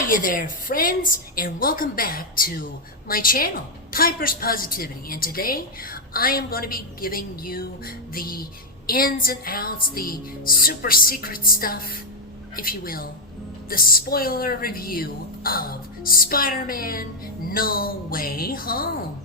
Hiya there, friends, and welcome back to my channel, Piper's Positivity. And today, I am going to be giving you the ins and outs, the super secret stuff, if you will, the spoiler review of Spider-Man No Way Home.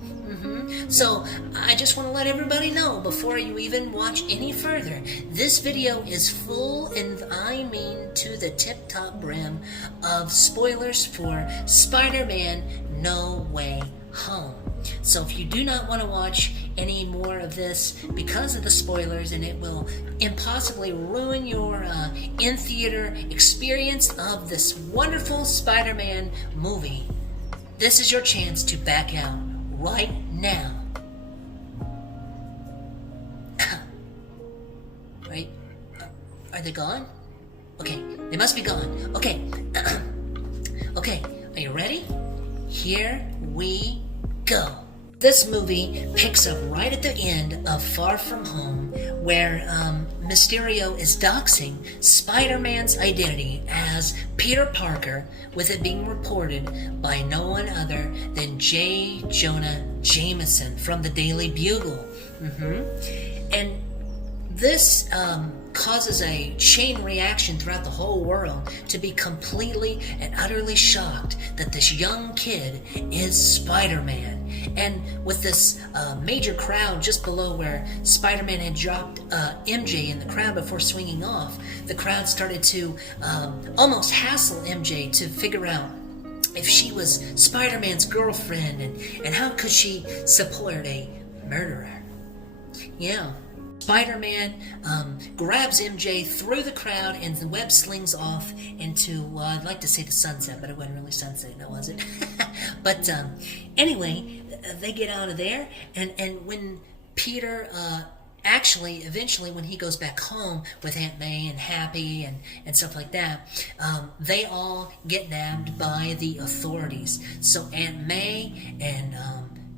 So, I just want to let everybody know before you even watch any further, this video is full, and I mean to the tip-top brim, of spoilers for Spider-Man No Way Home. So if you do not want to watch any more of this because of the spoilers, and it will impossibly ruin your in-theater experience of this wonderful Spider-Man movie, this is your chance to back out right now. Right? Are they gone? Okay, they must be gone. Okay. Okay, are you ready? Here we go. This movie picks up right at the end of Far From Home, where Mysterio is doxing Spider-Man's identity as Peter Parker, with it being reported by no one other than J. Jonah Jameson from the Daily Bugle. And this causes a chain reaction throughout the whole world to be completely and utterly shocked that this young kid is Spider-Man. And with this major crowd just below where Spider-Man had dropped MJ in the crowd before swinging off, the crowd started to almost hassle MJ to figure out if she was Spider-Man's girlfriend, and how could she support a murderer. Yeah. Spider-Man grabs MJ through the crowd, and the web slings off into, well, I'd like to say the sunset, but it wasn't really sunset, now was it? But anyway, they get out of there, and when Peter actually, eventually, when he goes back home with Aunt May and Happy and stuff like that, they all get nabbed by the authorities. So Aunt May and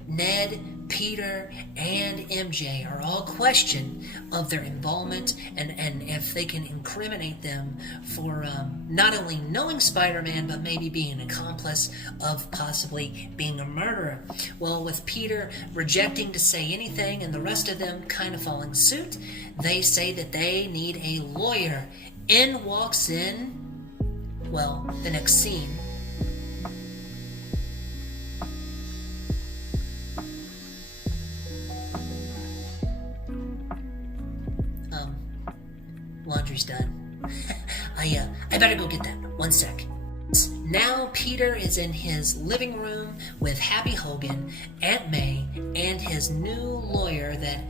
Ned, Peter, and MJ are all questioned of their involvement and if they can incriminate them for not only knowing Spider-Man, but maybe being an accomplice of possibly being a murderer. Well, with Peter rejecting to say anything and the rest of them kind of following suit, they say that they need a lawyer. In walks in, well, the next scene, laundry's done. I better go get that. One sec. Now Peter is in his living room with Happy Hogan, Aunt May, and his new lawyer that,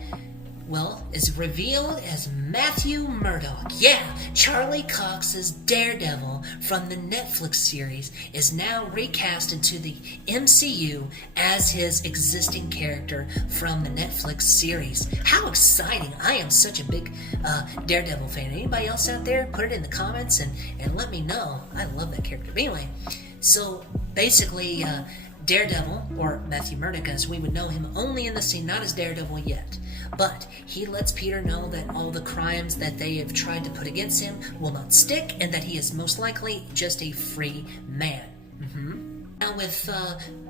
well, is revealed as Matthew Murdock. Yeah, Charlie Cox's Daredevil from the Netflix series is now recast into the MCU as his existing character from the Netflix series. How exciting! I am such a big Daredevil fan. Anybody else out there? Put it in the comments and let me know. I love that character. But anyway, so basically, Daredevil, or Matthew Murdock as we would know him only in the scene, not as Daredevil yet, but he lets Peter know that all the crimes that they have tried to put against him will not stick, and that he is most likely just a free man. Now with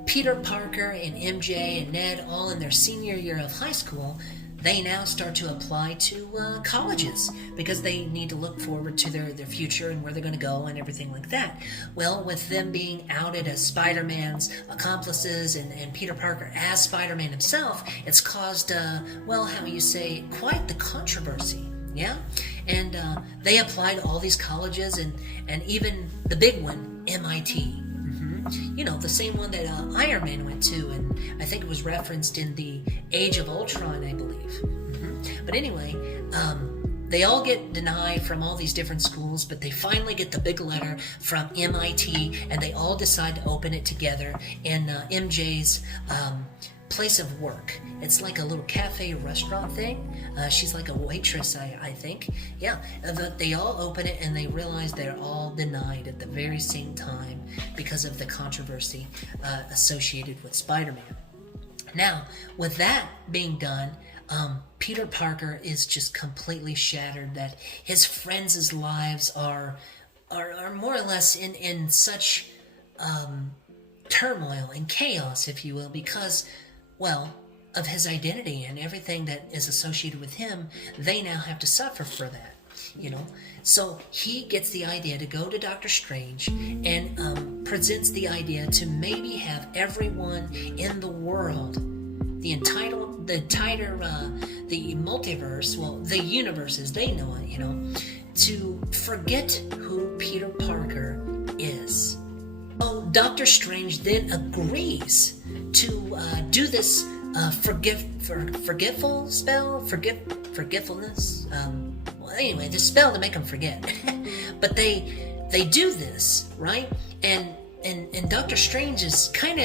Peter Parker and MJ and Ned all in their senior year of high school, they now start to apply to colleges because they need to look forward to their future and where they're going to go and everything like that. Well, with them being outed as Spider-Man's accomplices and Peter Parker as Spider-Man himself, it's caused, well, how you say, quite the controversy. Yeah? And they applied to all these colleges and even the big one, MIT. You know, the same one that Iron Man went to, and I think it was referenced in the Age of Ultron, I believe. But anyway, they all get denied from all these different schools, but they finally get the big letter from MIT, and they all decide to open it together in MJ's place of work. It's like a little cafe restaurant thing. She's like a waitress, I think. Yeah, but they all open it and they realize they're all denied at the very same time because of the controversy associated with Spider-Man. Now, with that being done, Peter Parker is just completely shattered that his friends' lives are more or less in such turmoil and chaos, if you will, because, well, of his identity and everything that is associated with him. They now have to suffer for that, you know. So he gets the idea to go to Doctor Strange and presents the idea to maybe have everyone in the world, the multiverse, well, the universe as they know it, you know, to forget who Peter Parker is. So Doctor Strange then agrees to do this forgetfulness. Well, anyway, the spell to make them forget. But they do this, right? And Doctor Strange is kind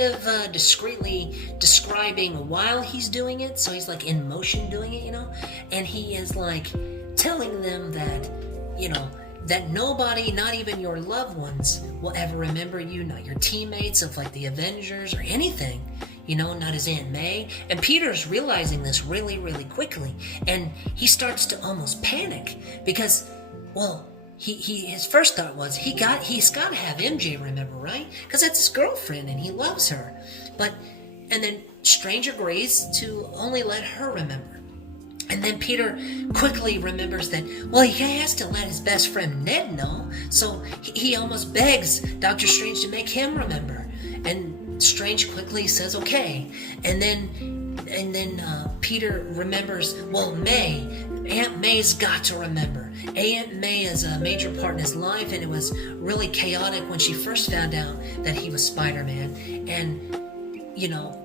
of discreetly describing while he's doing it. So he's like in motion doing it, you know, and he is like telling them that, you know, that nobody, not even your loved ones, will ever remember you, not your teammates of like the Avengers or anything, you know, not his Aunt May. And Peter's realizing this really, really quickly, and he starts to almost panic because, well, his first thought was he's got to have MJ remember, right? Because that's his girlfriend and he loves her. And then Strange agrees to only let her remember. And then Peter quickly remembers that, well, he has to let his best friend Ned know. So he almost begs Doctor Strange to make him remember. And Strange quickly says, okay. And then Peter remembers, well, Aunt May's got to remember. Aunt May is a major part in his life, and it was really chaotic when she first found out that he was Spider-Man. And, you know,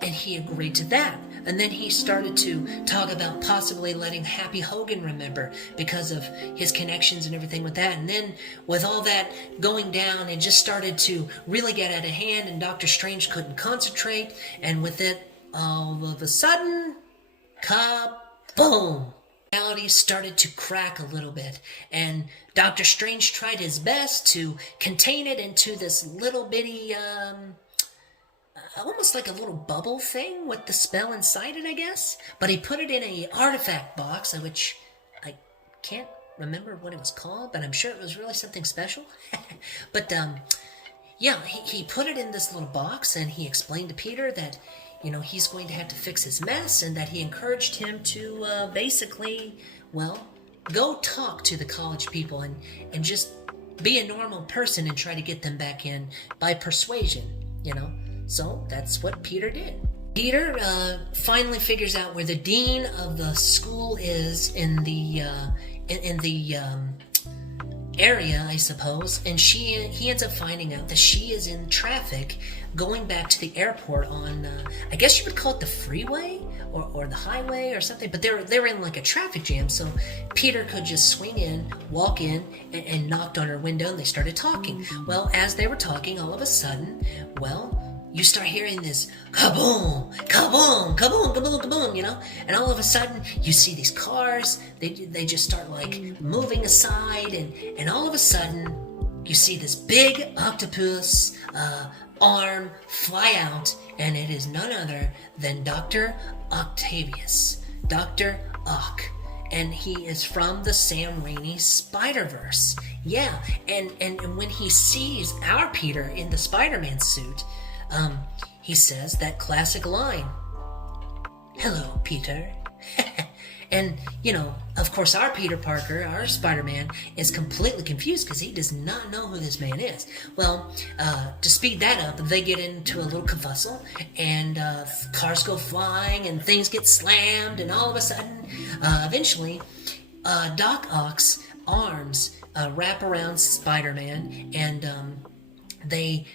and he agreed to that. And then he started to talk about possibly letting Happy Hogan remember because of his connections and everything with that. And then with all that going down, it just started to really get out of hand, and Doctor Strange couldn't concentrate. And with it, all of a sudden, kaboom! Reality started to crack a little bit, and Doctor Strange tried his best to contain it into this little bitty, almost like a little bubble thing with the spell inside it, I guess. But he put it in a artifact box, which I can't remember what it was called, but I'm sure it was really something special. But, yeah, he put it in this little box, and he explained to Peter that, you know, he's going to have to fix his mess, and that he encouraged him to basically, well, go talk to the college people and just be a normal person and try to get them back in by persuasion, you know. So that's what Peter did. Peter finally figures out where the dean of the school is in the area, I suppose, and he ends up finding out that she is in traffic going back to the airport on, I guess you would call it the freeway or the highway or something, but they're in like a traffic jam, so Peter could just swing in, walk in, and knocked on her window, and they started talking. Well, as they were talking, all of a sudden, well, you start hearing this kaboom, kaboom, kaboom, kaboom, kaboom, you know? And all of a sudden, you see these cars, they just start like moving aside, and all of a sudden, you see this big octopus arm fly out, and it is none other than Dr. Octavius, Dr. Ock. And he is from the Sam Raimi Spider-Verse. Yeah, and when he sees our Peter in the Spider-Man suit, he says that classic line, "Hello, Peter." And, you know, of course, our Peter Parker, our Spider-Man, is completely confused because he does not know who this man is. Well, to speed that up, they get into a little kerfuffle, and cars go flying, and things get slammed, and all of a sudden, eventually, Doc Ock's arms wrap around Spider-Man, and they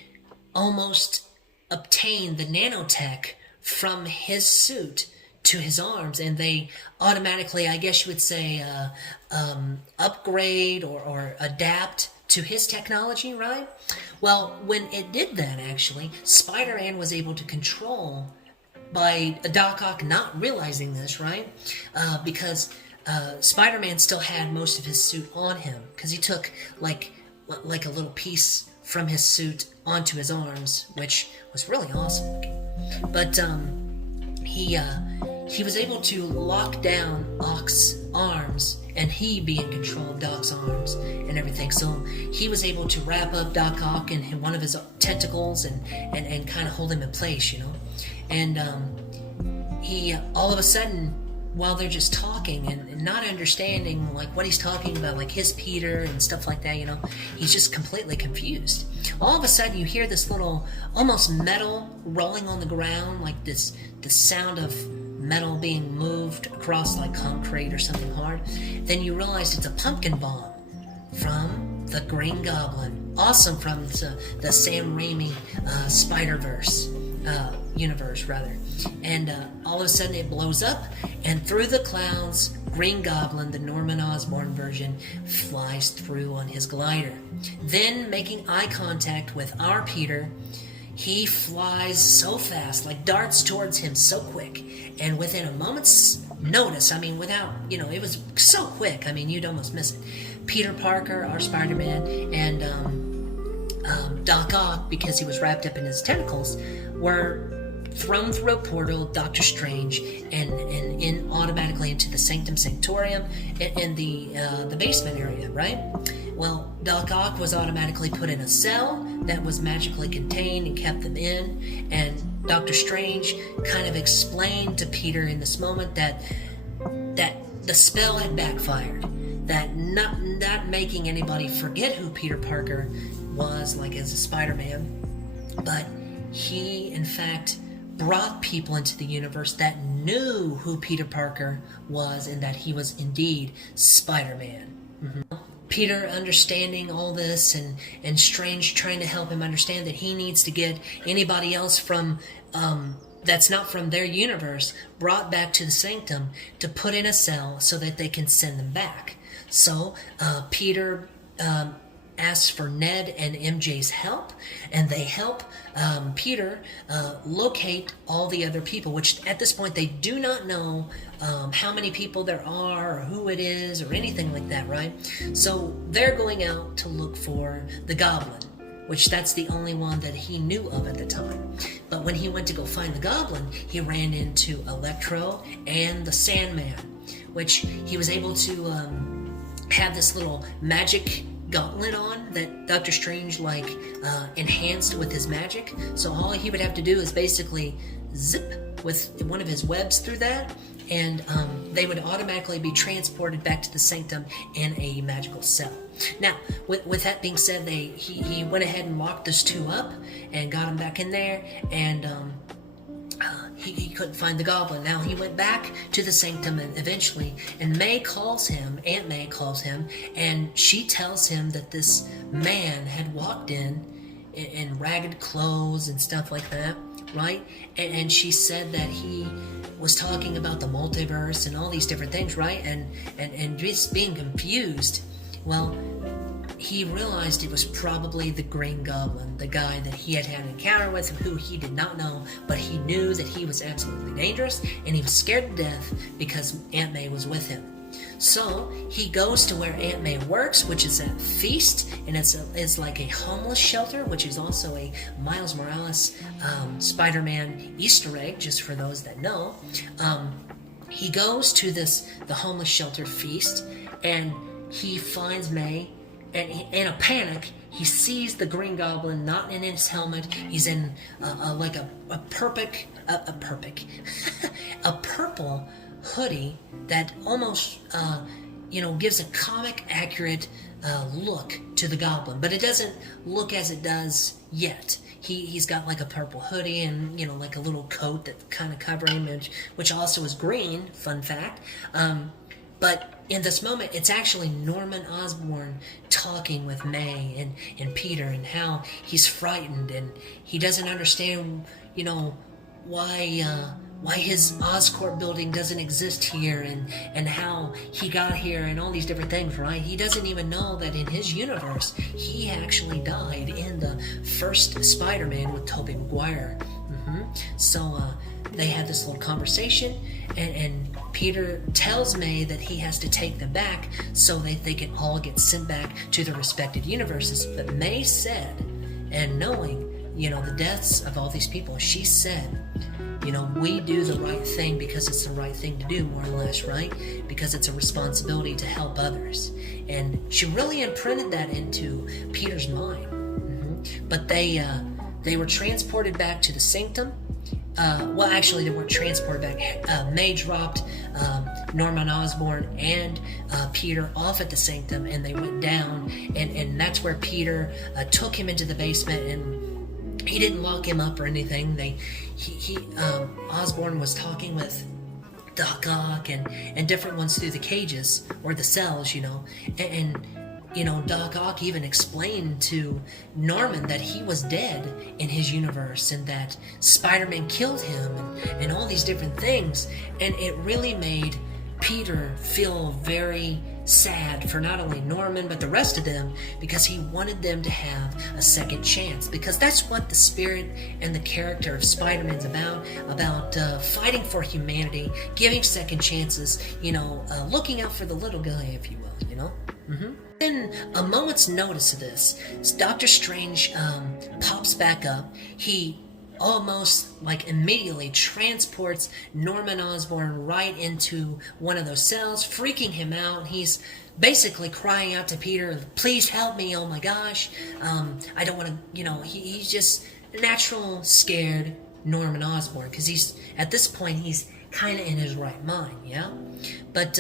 almost obtain the nanotech from his suit to his arms, and they automatically, I guess you would say, upgrade or adapt to his technology, right? Well, when it did that, actually, Spider-Man was able to control, by Doc Ock not realizing this, right? Because Spider-Man still had most of his suit on him, because he took like a little piece from his suit onto his he was able to lock down Oc's arms, and he be in control of Doc's arms and everything. So he was able to wrap up Doc Ock in one of his tentacles and kind of hold him in place, And he, all of a sudden, while they're just talking and not understanding like what he's talking about, like his Peter and stuff like that, he's just completely confused. All of a sudden you hear this little almost metal rolling on the ground, like the sound of metal being moved across like concrete or something hard. Then you realize it's a pumpkin bomb from the Green Goblin, awesome, from the Sam Raimi Spider-Verse universe rather. And all of a sudden it blows up, and through the clouds, Green Goblin, the Norman Osborn version, flies through on his glider. Then, making eye contact with our Peter, he flies so fast, like darts towards him so quick, and within a moment's notice, without, it was so quick, you'd almost miss it. Peter Parker, our Spider-Man, and Doc Ock, because he was wrapped up in his tentacles, were thrown through a portal, Doctor Strange, and in automatically into the Sanctum Sanctorum in the basement area, right? Well, Doc Ock was automatically put in a cell that was magically contained and kept them in, and Doctor Strange kind of explained to Peter in this moment that the spell had backfired, that not making anybody forget who Peter Parker was, like as a Spider-Man, but he, in fact, brought people into the universe that knew who Peter Parker was and that he was indeed Spider-Man. Mm-hmm. Peter understanding all this and Strange trying to help him understand that he needs to get anybody else from that's not from their universe brought back to the Sanctum to put in a cell so that they can send them back. So Peter asks for Ned and MJ's help, and they help Peter locate all the other people, which at this point they do not know how many people there are or who it is or anything like that, right? So they're going out to look for the Goblin, which that's the only one that he knew of at the time. But when he went to go find the Goblin, he ran into Electro and the Sandman, which he was able to have this little magic gauntlet on that Doctor Strange enhanced with his magic. So all he would have to do is basically zip with one of his webs through that, and they would automatically be transported back to the Sanctum in a magical cell. Now, with that being said, he went ahead and locked those two up and got them back in there, and he couldn't find the Goblin. Now he went back to the Sanctum, and eventually, and Aunt May calls him, and she tells him that this man had walked in ragged clothes and stuff like that, right? And she said that he was talking about the multiverse and all these different things, right? And just being confused. Well, he realized it was probably the Green Goblin, the guy that he had an encounter with, who he did not know, but he knew that he was absolutely dangerous, and he was scared to death because Aunt May was with him. So he goes to where Aunt May works, which is a feast, and it's like a homeless shelter, which is also a Miles Morales Spider-Man Easter egg, just for those that know. He goes to the homeless shelter feast, and he finds May. And in a panic, he sees the Green Goblin not in his helmet. He's in a purple hoodie that almost gives a comic accurate look to the Goblin, but it doesn't look as it does yet. He's got like a purple hoodie and like a little coat that kind of covering him, which also is green. Fun fact. But in this moment, it's actually Norman Osborn talking with May and Peter, and how he's frightened and he doesn't understand, why his Oscorp building doesn't exist here, and how he got here and all these different things, right? He doesn't even know that in his universe, he actually died in the first Spider-Man with Tobey Maguire. So they had this little conversation, and Peter tells May that he has to take them back so that they can all get sent back to their respective universes. But May said, and knowing, the deaths of all these people, she said, we do the right thing because it's the right thing to do, more or less, right? Because it's a responsibility to help others. And she really imprinted that into Peter's mind. But they were transported back to the sanctum. Well, actually, they weren't transported back. May dropped Norman Osborn and Peter off at the sanctum, and they went down, and that's where Peter took him into the basement, and he didn't lock him up or anything. Osborn was talking with Doc Ock and different ones through the cages or the cells, and Doc Ock even explained to Norman that he was dead in his universe and that Spider-Man killed him and all these different things. And it really made Peter feel very sad for not only Norman but the rest of them, because he wanted them to have a second chance, because that's what the spirit and the character of Spider-Man's about fighting for humanity, giving second chances, looking out for the little guy, if you will, Within a moment's notice of this, Doctor Strange pops back up. He almost immediately transports Norman Osborn right into one of those cells, freaking him out. He's basically crying out to Peter, "Please help me, oh my gosh. I don't want to," he's just natural scared Norman Osborn, because at this point he's kind of in his right mind, yeah? But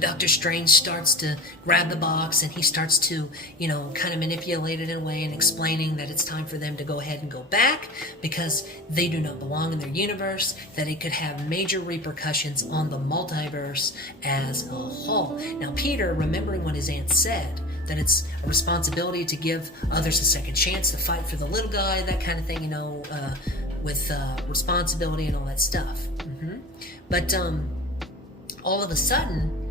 Doctor Strange starts to grab the box, and he starts to, kind of manipulate it in a way and explaining that it's time for them to go ahead and go back because they do not belong in their universe, that it could have major repercussions on the multiverse as a whole. Now, Peter, remembering what his aunt said, that it's a responsibility to give others a second chance to fight for the little guy, that kind of thing, with responsibility and all that stuff. But all of a sudden,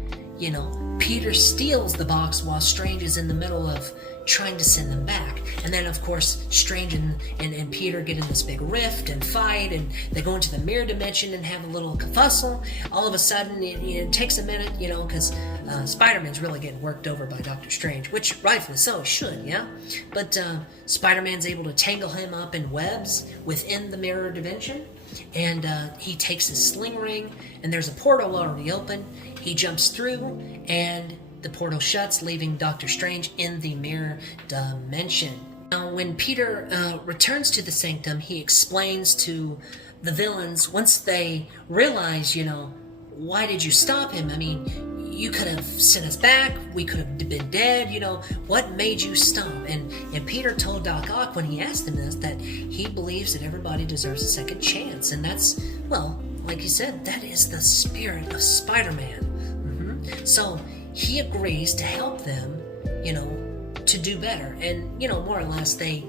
Peter steals the box while Strange is in the middle of trying to send them back. And then, of course, Strange and Peter get in this big rift and fight, and they go into the mirror dimension and have a little kerfuffle. All of a sudden, it takes a minute, because Spider-Man's really getting worked over by Doctor Strange, which rightfully so should, yeah? But Spider-Man's able to tangle him up in webs within the mirror dimension, and he takes his sling ring, and there's a portal already open. He jumps through, and the portal shuts, leaving Doctor Strange in the mirror dimension. Now, when Peter returns to the sanctum, he explains to the villains, once they realize, why did you stop him? I mean, you could have sent us back, we could have been dead, what made you stop? And Peter told Doc Ock when he asked him this, that he believes that everybody deserves a second chance, and that's, well, like you said, that is the spirit of Spider-Man. So he agrees to help them, to do better. And, more or less, they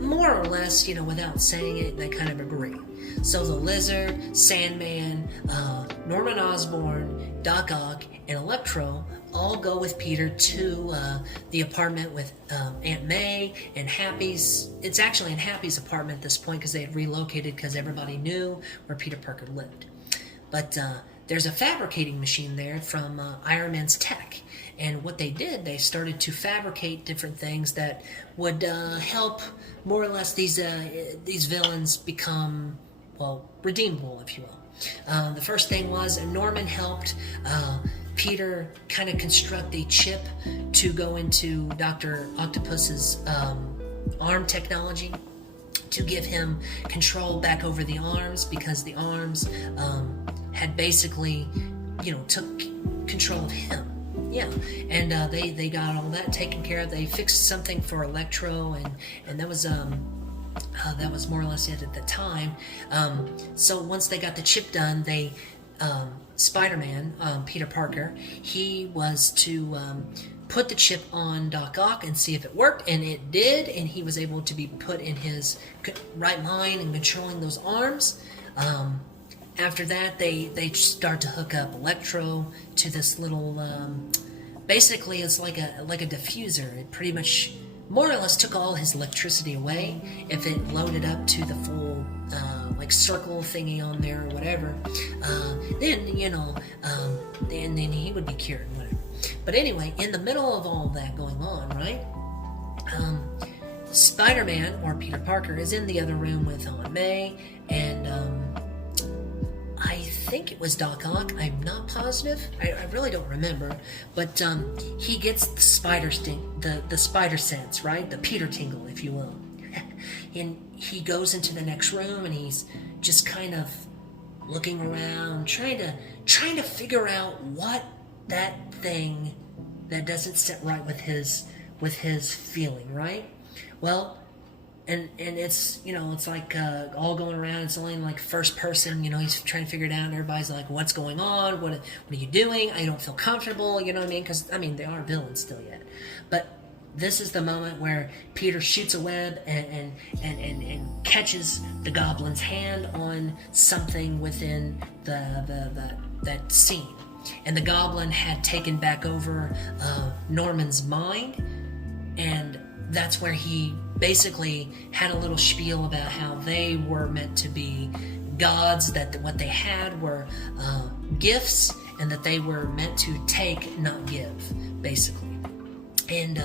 more or less, without saying it, they kind of agree. So the Lizard, Sandman, Norman Osborn, Doc Ock, and Electro all go with Peter to the apartment with Aunt May and Happy's. It's actually in Happy's apartment at this point because they had relocated because everybody knew where Peter Parker lived. But there's a fabricating machine there from Iron Man's tech. And what they did, they started to fabricate different things that would help, more or less, these villains become, well, redeemable, if you will. The first thing was Norman helped Peter kind of construct a chip to go into Dr. Octopus's arm technology to give him control back over the arms, because the arms had basically, took control of him. Yeah, and they got all that taken care of. They fixed something for Electro, and that was more or less it at the time. So once they got the chip done, they Spider-Man, Peter Parker, he was to put the chip on Doc Ock and see if it worked, and it did, and he was able to be put in his right mind and controlling those arms. After that, they start to hook up Electro to this little, basically it's like a diffuser. It pretty much, more or less, took all his electricity away. If it loaded up to the full, circle thingy on there or whatever, then he would be cured, whatever. But anyway, in the middle of all that going on, right, Spider-Man, or Peter Parker, is in the other room with Aunt May, and I think it was Doc Ock. I'm not positive. I really don't remember. But he gets the spider the spider sense, right? The Peter tingle, if you will. And he goes into the next room, and he's just kind of looking around, trying to figure out what that thing that doesn't sit right with his feeling, right? Well, and it's, it's like all going around. It's only like first person, he's trying to figure it out, and everybody's like, what's going on? What are you doing? I don't feel comfortable, you know what I mean? Because, they are villains still yet. But this is the moment where Peter shoots a web and catches the Goblin's hand on something within that scene. And the Goblin had taken back over Norman's mind, and that's where he basically had a little spiel about how they were meant to be gods, that what they had were gifts, and that they were meant to take, not give, basically. And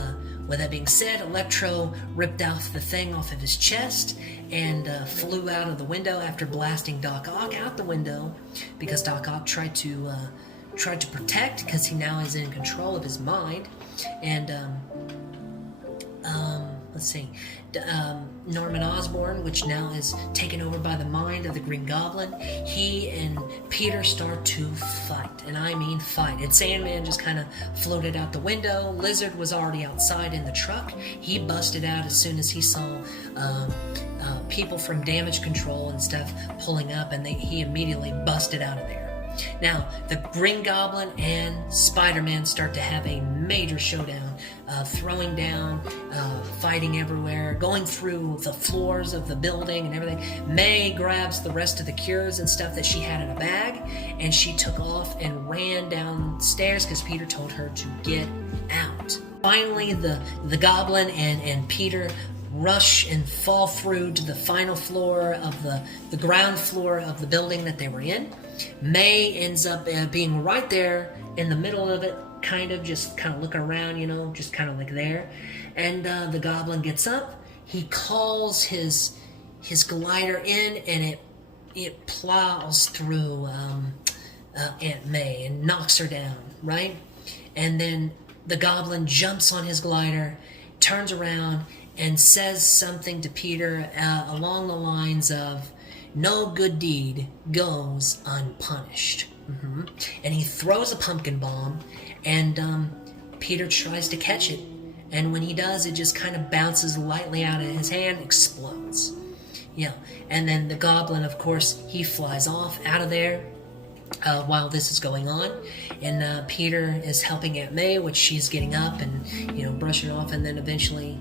with that being said, Electro ripped off the thing off of his chest and flew out of the window after blasting Doc Ock out the window, because Doc Ock tried to protect, because he now is in control of his mind. And let's see, Norman Osborn, which now is taken over by the mind of the Green Goblin, he and Peter start to fight, and I mean fight. And Sandman just kind of floated out the window. Lizard was already outside in the truck. He busted out as soon as he saw people from Damage Control and stuff pulling up, and he immediately busted out of there. Now, the Green Goblin and Spider-Man start to have a major showdown, throwing down, fighting everywhere, going through the floors of the building and everything. May grabs the rest of the cures and stuff that she had in a bag, and she took off and ran downstairs because Peter told her to get out. Finally, the Goblin and Peter rush and fall through to the final floor of the ground floor of the building that they were in. May ends up being right there in the middle of it, kind of looking around, just kind of like there. And the Goblin gets up. He calls his glider in, and it plows through Aunt May and knocks her down, right? And then the Goblin jumps on his glider, turns around, and says something to Peter along the lines of, "No good deed goes unpunished." And he throws a pumpkin bomb, and Peter tries to catch it. And when he does, it just kind of bounces lightly out of his hand, explodes. Yeah, and then the Goblin, of course, he flies off out of there while this is going on. And Peter is helping Aunt May, which she's getting up and, brushing off, and then eventually,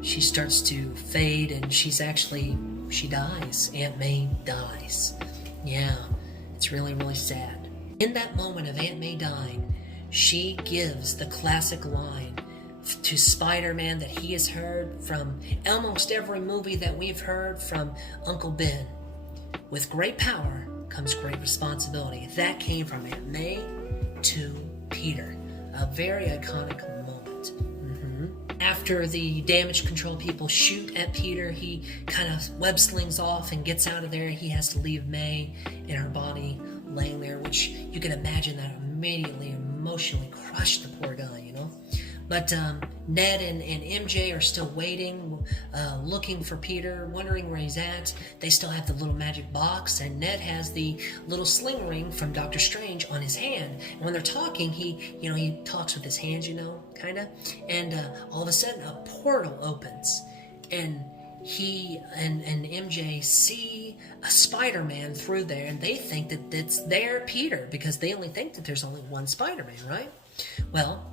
she starts to fade, and she dies. Aunt May dies. Yeah, it's really, really sad. In that moment of Aunt May dying, she gives the classic line to Spider-Man that he has heard from almost every movie that we've heard from Uncle Ben. With great power comes great responsibility. That came from Aunt May to Peter. A very iconic moment. After the Damage Control people shoot at Peter, he kind of web slings off and gets out of there. He has to leave May in her body laying there, which you can imagine that immediately emotionally crushed the poor guy, But Ned and MJ are still waiting, looking for Peter, wondering where he's at. They still have the little magic box, and Ned has the little sling ring from Doctor Strange on his hand. And when they're talking, he talks with his hands, kind of. And all of a sudden, a portal opens, and he and MJ see a Spider-Man through there, and they think that it's their Peter, because they only think that there's only one Spider-Man, right? Well,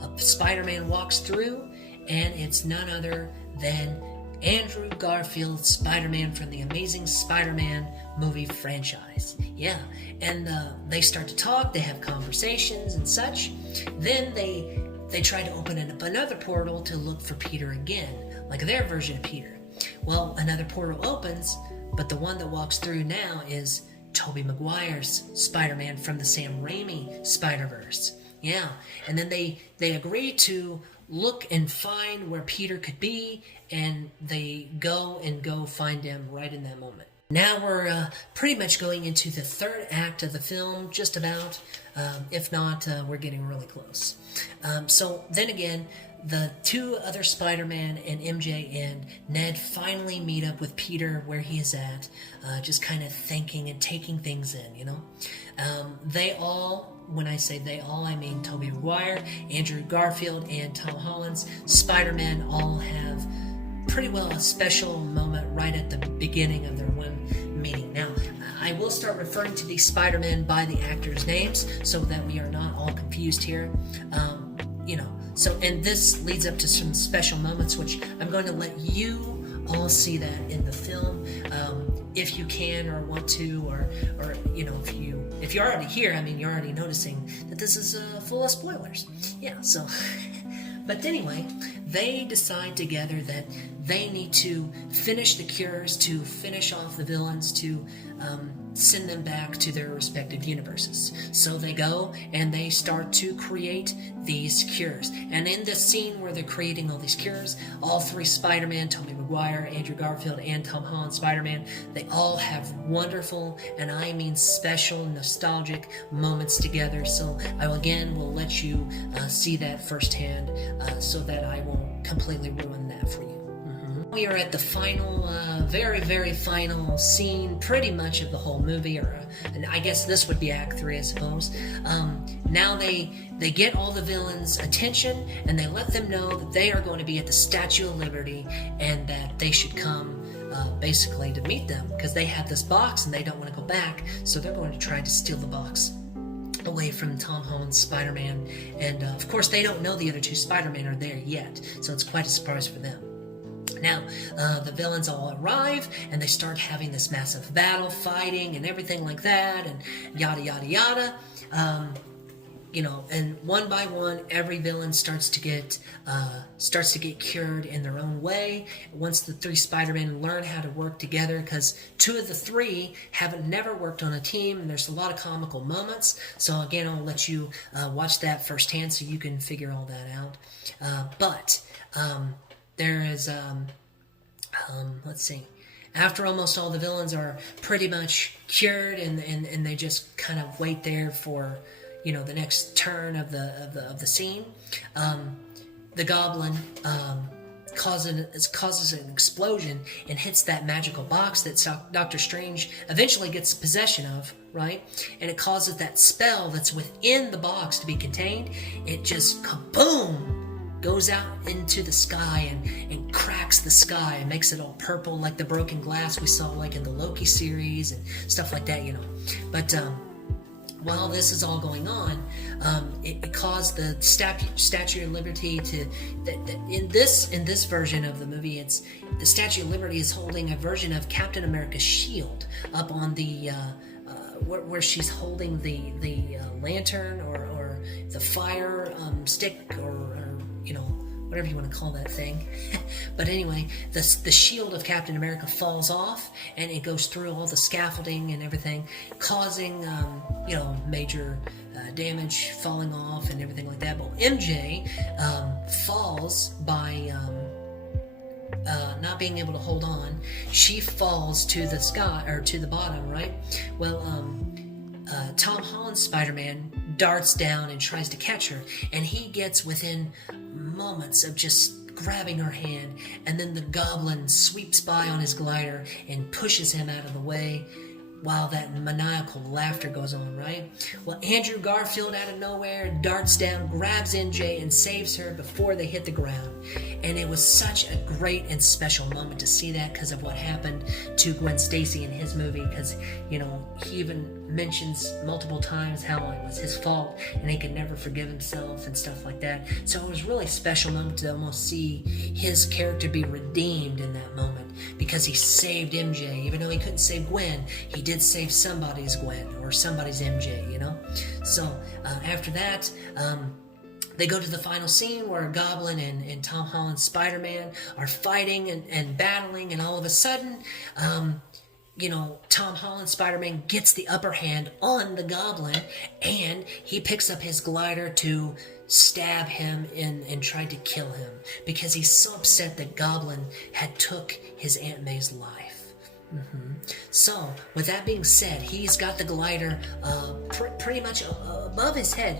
a Spider-Man walks through, and it's none other than Andrew Garfield's Spider-Man from the Amazing Spider-Man movie franchise. Yeah, and they start to talk, they have conversations and such. Then they try to open up another portal to look for Peter again, like their version of Peter. Well, another portal opens, but the one that walks through now is Tobey Maguire's Spider-Man from the Sam Raimi Spider-Verse. Yeah, and then they agree to look and find where Peter could be, and they go find him right in that moment. Now we're pretty much going into the third act of the film, just about. If not, we're getting really close. So then again, the two other Spider-Man and MJ and Ned finally meet up with Peter where he is at, just kind of thinking and taking things in, you know. They all, when I say they all, I mean Tobey Maguire, Andrew Garfield, and Tom Holland's Spider-Man all have pretty well a special moment right at the beginning of their one meeting. Now, I will start referring to these Spider-Men by the actors' names so that we are not all confused here. So, and this leads up to some special moments, which I'm going to let you all see that in the film, if you can or want to, or if you're already here, I mean, you're already noticing that this is full of spoilers. Yeah, so... But anyway, they decide together that they need to finish the cures, to finish off the villains, to send them back to their respective universes. So they go and they start to create these cures. And in this scene where they're creating all these cures, all three Spider-Man, Tobey Maguire, Andrew Garfield, and Tom Holland Spider-Man, they all have wonderful, and I mean special, nostalgic moments together. So I will let you see that firsthand, so that I won't completely ruin that for you. We are at the final, very, very final scene, pretty much of the whole movie, and I guess this would be Act 3, I suppose. Now they get all the villains' attention, and they let them know that they are going to be at the Statue of Liberty, and that they should come, basically, to meet them, because they have this box, and they don't want to go back, so they're going to try to steal the box away from Tom Holland's Spider-Man, and of course they don't know the other two Spider-Man are there yet, so it's quite a surprise for them. Now, the villains all arrive, and they start having this massive battle, fighting, and everything like that, and yada, yada, yada. And one by one, every villain starts to get cured in their own way. Once the three Spider-Men learn how to work together, because two of the three haven't never worked on a team, and there's a lot of comical moments. So again, I'll let you watch that firsthand so you can figure all that out. But there is, let's see. After almost all the villains are pretty much cured, and they just kind of wait there for, the next turn of the scene, the Goblin causes an explosion and hits that magical box that Doctor Strange eventually gets possession of, right? And it causes that spell that's within the box to be contained. It just kaboom! Goes out into the sky and cracks the sky and makes it all purple like the broken glass we saw like in the Loki series and stuff like that, But while this is all going on, it caused the Statue of Liberty to... In this version of the movie, it's the Statue of Liberty is holding a version of Captain America's shield up on the... where she's holding the lantern or the fire stick or whatever you want to call that thing. But anyway, the shield of Captain America falls off, and it goes through all the scaffolding and everything, causing, major damage, falling off and everything like that. But MJ falls by not being able to hold on. She falls to the sky, or to the bottom, right? Well, Tom Holland's Spider-Man darts down and tries to catch her, and he gets within moments of just grabbing her hand, and then the Goblin sweeps by on his glider and pushes him out of the way while that maniacal laughter goes on, right? Well, Andrew Garfield out of nowhere darts down, grabs MJ, and saves her before they hit the ground. And it was such a great and special moment to see that because of what happened to Gwen Stacy in his movie, because, he even mentions multiple times how it was his fault and he could never forgive himself and stuff like that. So it was really a special moment to almost see his character be redeemed in that moment, because he saved MJ. Even though he couldn't save Gwen, he did save somebody's Gwen or somebody's MJ, So after that, they go to the final scene where Goblin and Tom Holland's Spider-Man are fighting and battling, and all of a sudden, Tom Holland's Spider-Man gets the upper hand on the Goblin, and he picks up his glider to stab him and tried to kill him because he's so upset that Goblin had took his Aunt May's life. So, with that being said, he's got the glider pretty much above his head,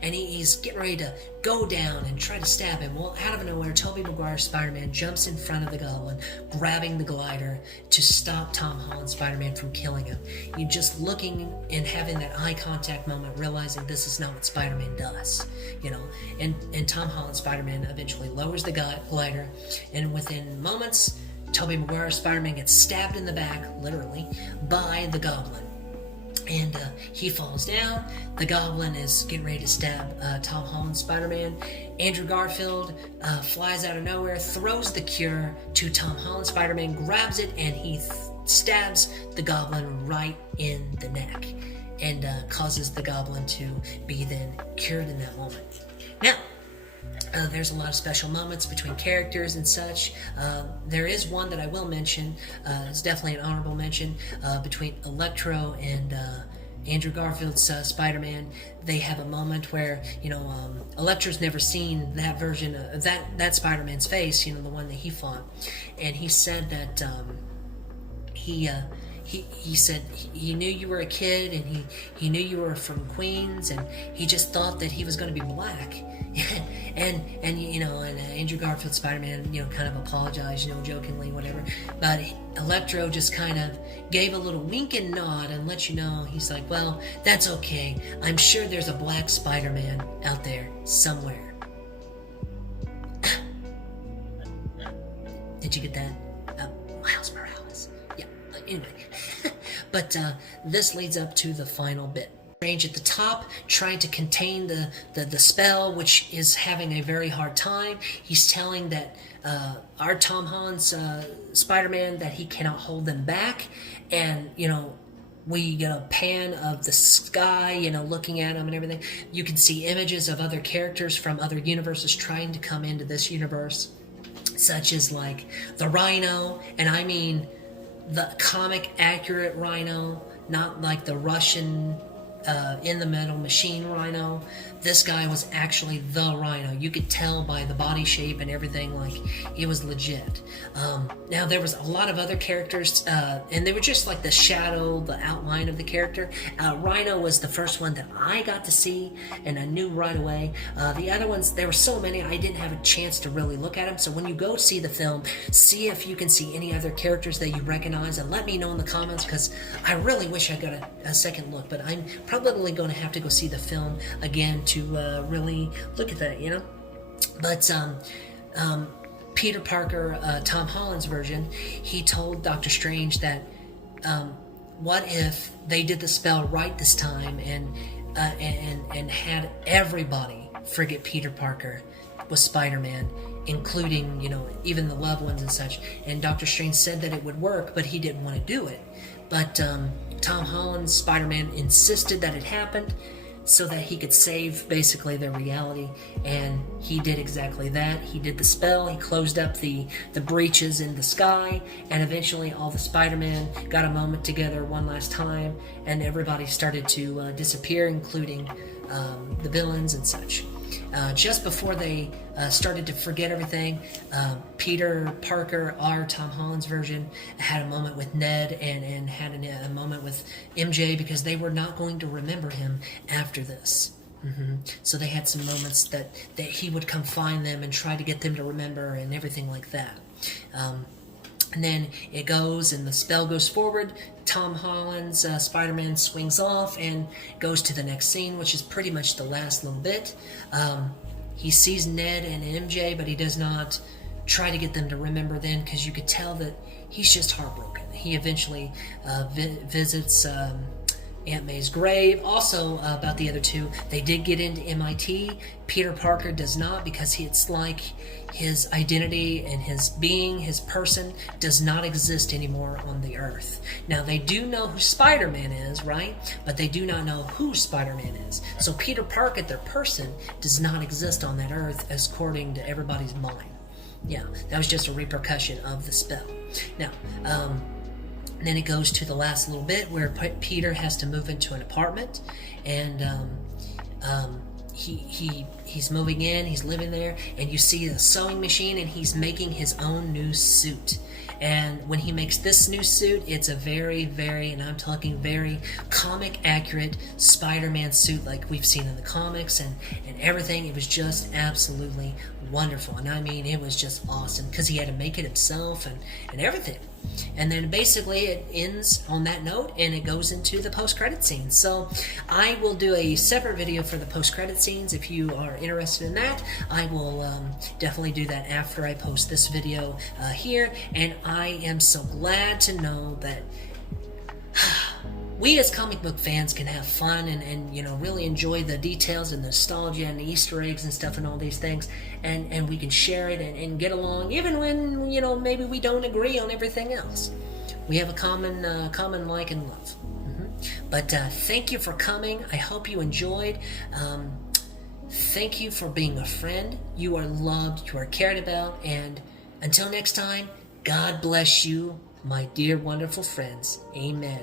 and he's getting ready to go down and try to stab him. Well, out of nowhere, Tobey Maguire Spider-Man jumps in front of the Goblin, grabbing the glider to stop Tom Holland Spider-Man from killing him. You just looking and having that eye contact moment, realizing this is not what Spider-Man does, and Tom Holland Spider-Man eventually lowers the glider, and within moments, Tobey Maguire Spider-Man gets stabbed in the back, literally, by the Goblin. And he falls down. The Goblin is getting ready to stab Tom Holland Spider-Man. Andrew Garfield flies out of nowhere, throws the cure to Tom Holland Spider-Man, grabs it, and he stabs the Goblin right in the neck, and causes the Goblin to be then cured in that moment. Now, there's a lot of special moments between characters and such. There is one that I will mention. It's definitely an honorable mention between Electro and Andrew Garfield's Spider-Man. They have a moment where Electro's never seen that version of that Spider-Man's face. The one that he fought, and he said that he said he knew you were a kid, and he knew you were from Queens, and he just thought that he was going to be black. and Andrew Garfield Spider-Man, kind of apologized, jokingly, whatever. But Electro just kind of gave a little wink and nod and let you know, he's like, well, that's okay. I'm sure there's a black Spider-Man out there somewhere. Did you get that? Miles Morales. Yeah, anyway. But this leads up to the final bit. Strange at the top, trying to contain the spell, which is having a very hard time. He's telling that our Tom Holland's Spider-Man that he cannot hold them back, and we get a pan of the sky, looking at him and everything. You can see images of other characters from other universes trying to come into this universe, such as like the Rhino, and I mean the comic accurate Rhino, not like the Russian in the Metal Machine Rhino. This guy was actually the Rhino. You could tell by the body shape and everything, like it was legit. Now there was a lot of other characters, and they were just like the shadow, the outline of the character. Rhino was the first one that I got to see, and I knew right away. The other ones, there were so many, I didn't have a chance to really look at them. So when you go see the film, see if you can see any other characters that you recognize, and let me know in the comments, because I really wish I got a second look. But I'm probably going to have to go see the film again to really look at that, But Peter Parker, Tom Holland's version, he told Doctor Strange that what if they did the spell right this time and had everybody forget Peter Parker was Spider-Man, including, even the loved ones and such. And Doctor Strange said that it would work, but he didn't want to do it. But Tom Holland's Spider-Man insisted that it happened so that he could save basically their reality, and he did exactly that. He did the spell, he closed up the breaches in the sky, and eventually all the Spider-Man got a moment together one last time, and everybody started to disappear, including the villains and such. Just before they started to forget everything, Peter Parker, our Tom Holland's version, had a moment with Ned and had a moment with MJ, because they were not going to remember him after this. So they had some moments that he would come find them and try to get them to remember and everything like that. And then it goes, and the spell goes forward. Tom Holland's Spider-Man swings off and goes to the next scene, which is pretty much the last little bit. He sees Ned and MJ, but he does not try to get them to remember then, because you could tell that he's just heartbroken. He eventually visits Aunt May's grave. Also, about the other two, they did get into MIT. Peter Parker does not, because it's like his identity and his being, his person, does not exist anymore on the Earth. Now, they do know who Spider-Man is, right? But they do not know who Spider-Man is. So Peter Parker, their person, does not exist on that Earth, as according to everybody's mind. Yeah, that was just a repercussion of the spell. Now, then it goes to the last little bit where Peter has to move into an apartment, and he's moving in, he's living there, and you see a sewing machine, and he's making his own new suit. And when he makes this new suit, it's a very, very, and I'm talking very comic accurate Spider-Man suit like we've seen in the comics and everything. It was just absolutely wonderful. And I mean, it was just awesome because he had to make it himself and everything. And then basically it ends on that note and it goes into the post-credit scenes. So I will do a separate video for the post-credit scenes. If you are interested in that, I will definitely do that after I post this video here. And I am so glad to know that we as comic book fans can have fun and you know, really enjoy the details and nostalgia and the Easter eggs and stuff and all these things, and we can share it and get along even when, you know, maybe we don't agree on everything else. We have a common like and love. But thank you for coming. I hope you enjoyed. Thank you for being a friend. You are loved, you are cared about, and until next time, God bless you, my dear wonderful friends. Amen.